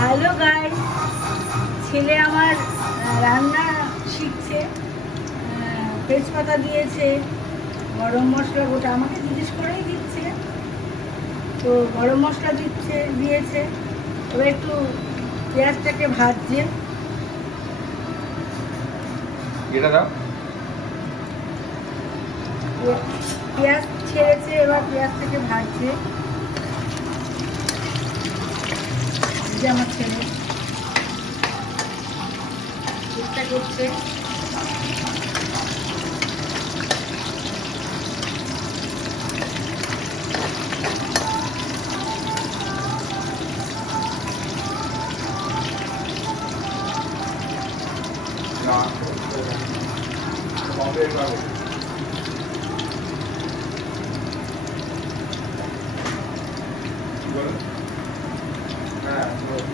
Hello guys, ছেলে আমার রান্না শিখছে। তেজপাতা দিয়েছে, গরম মশলা গোটা আমাকে জিজ্ঞেস করেই দিচ্ছে। তো গরম মশলা দিয়েছে। এবার একটু পেঁয়াজটাকে ভাজছে। এটা দাও। পেঁয়াজ ছেড়েছে, এবার পেঁয়াজটাকে ভাজছে। যে আমার ছেলে চেষ্টা করছে।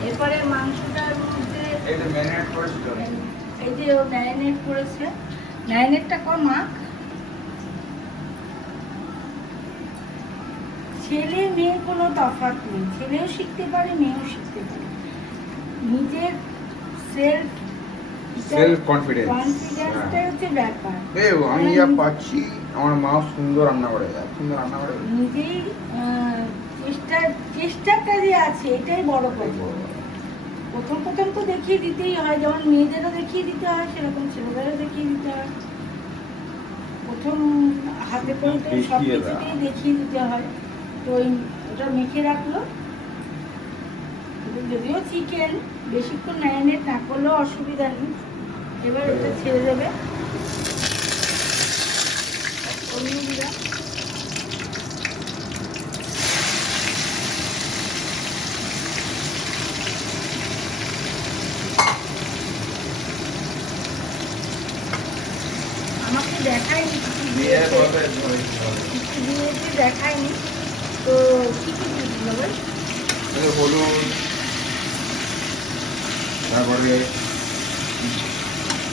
এরপরে মাংসটার মধ্যে এই যে ও ম্যারিনেট করেছে, ম্যারিনেটটা কর মাখ। ছেলে মেয়ে কোনো তফাৎ নেই, ছেলেও শিখতে পারে, মেয়েও শিখতে পারে। নিজের সেলফ কনফিডেন্সটাই হচ্ছে ব্যাপার। আমি যা পাচ্ছি, আমার মা সুন্দর রান্না করে, সুন্দর রান্না করে। নিজেই চেষ্টাটা যে আছে, এটাই বড় কথা। প্রথম তো দেখিয়ে দিতেই হয়, যেমন মেয়েদেরও দেখিয়ে দিতে হয়, সেরকম ছেলেদেরও দেখিয়ে দিতে হয়। প্রথম হাতে করে তো সব কিছুতেই দেখিয়ে দিতে হয়। তো ওটা মেখে রাখলো। যদিও চিকেন বেশিক্ষণ ম্যারিনেট না করলেও অসুবিধা নেই। এবার এটা ছেড়ে দেবে। আমাকে দেখায়নি কিছু দিয়েছে, দেখায়নি। তো কি কি দিয়েছিল ভাই? হলুদ, তারপরে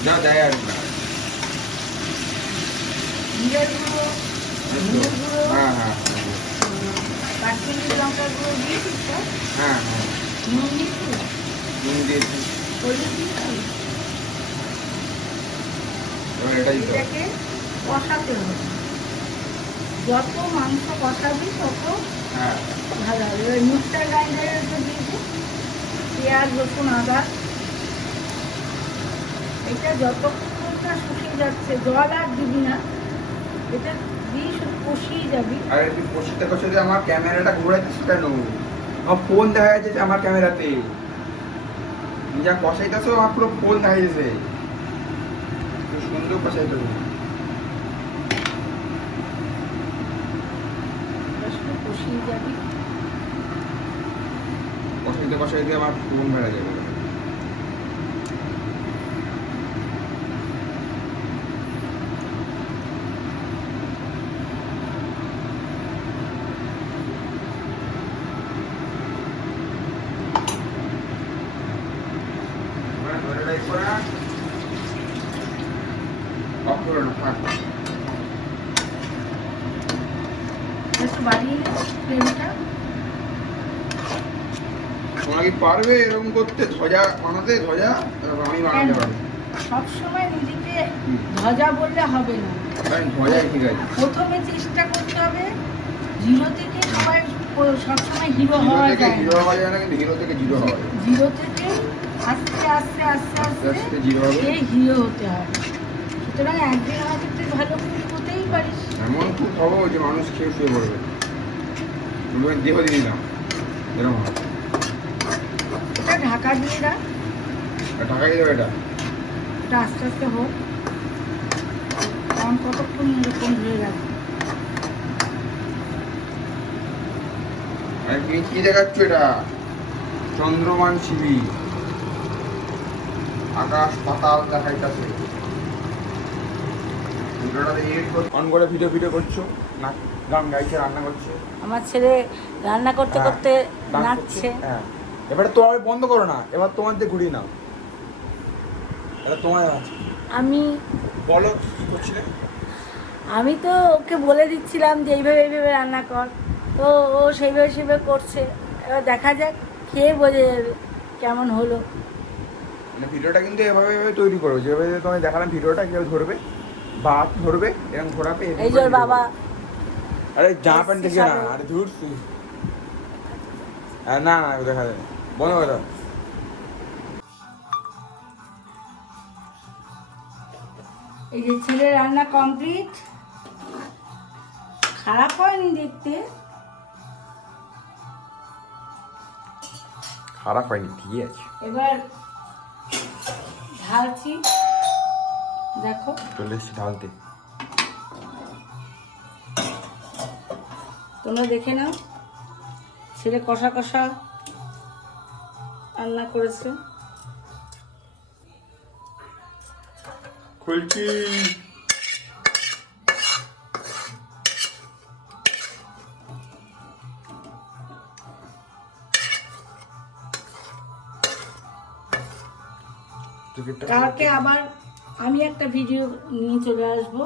যা দেয় আর কি। জিরার গুঁড়ো, হলুদ গুঁড়ো, হ্যাঁ হ্যাঁ কাশ্মীরি লঙ্কার গুঁড়ো দিয়েছিস তো? হ্যাঁ হ্যাঁ, নুন দিয়েছিস? নুন দিয়েছি। হলুদ দিয়েছিস? এবার এটাকে কষাতে হবে। যত মাংস কষাবি তত ভালো হবে। এবার মিক্সার গ্রাইন্ডারের উপর দিয়েছি পেঁয়াজ, রসুন, আদা। এটা যতক্ষণ না শুকিয়ে যাচ্ছে, জল আর দিবি না, এটা দিয়ে শুধু কষিয়ে যাবি। আর একটু কষিতে কষিতে আমার ক্যামেরাটা ঘুরাচ্ছিস কেন? আমার ফোন দেখা যাচ্ছে আমার ক্যামেরাতে। যা কষাইতেছো আমার পুরো ফোন দেখা যাচ্ছে। সুন্দর কষাইতে হবে। কষিয়ে যাবি, কষাইতে কষাইতে আমার ফোন বেড়ে যাবে। একটু বাড়িয়ে ফ্লেমটা। তোমরা কি পারবে এরকম করতে, ধ্বজা বানাতে? ধ্বজা আমি বানাতে পারি। সবসময় নিজেকে ধ্বজা বললে হবে না। ধ্বজাই ঠিক আছে। প্রথমে চেষ্টা করতে হবে জিরো থেকে। সবাই সবসময় হিরো হওয়া যায় হিরো হওয়া যায় না, কিন্তু হিরো থেকে জিরো হওয়া যায়। জিরো থেকে আস্তে আস্তে আস্তে আস্তে সে হিরো হতে হয়। সুতরাং একদিন হয়তো তুই ভালো কুক হতেই পারিস। এমন খুব হবো যে মানুষ খেয়ে শুয়ে পড়বে, দেহ দিয়ে দিলাম এরকম হবে। এটা ঢাকা দিয়ে দাও। ঢাকা দিয়ে দেবো এটা? এটা আস্তে আস্তে হোক। কারণ কতক্ষণ এরকম হয়ে গেছে। আর তুমি কি দেখাচ্ছ? এটা চন্দ্রমান শিবি, আকাশ পাতাল দেখাইতেছে। অন করে ভিডিও করছো না? গান গাইছে, রান্না করছে। আমার ছেলে রান্না করতে করতে নাচছে। হ্যাঁ, এবারে তোমার বন্ধ করো না, এবার তোমার দিয়ে ঘুরিয়ে নাও। এটা তোমার আছে। আমি বলো কি করছিলে? আমি তো ওকে বলে দিচ্ছিলাম যে এইভাবে রান্না কর, তো ও সেইভাবে করছে। এবার দেখা যাক, খেয়ে বোঝা যাবে। কেমন হলো। মানে ভিডিওটা কিন্তু এভাবে এভাবে তৈরি করবে, যেভাবে তোমায় দেখালাম ভিডিওটা কীভাবে ধরবে, বা হাত ধরবে এরকম ঘোরাবে। এই যে ওর বাবা আরে জামা প্যান্ট এসছে দেখে না, সবে। আরে ধুর না না দেখা যায় বন্ধ করে দাও। এই যে ছেলে রান্না কমপ্লিট, খারাপ হয়নি দেখতে। খারাপ হয়নি, ঠিকই আছে। এবার ঢালছি, দেখো চলে এসছি ঢালতে। তোমরা দেখে নাও, ছেলে কষা কষা রান্না করেছে। খুলছি। কালকে আবার আমি একটা ভিডিও নিয়ে চলে আসবো।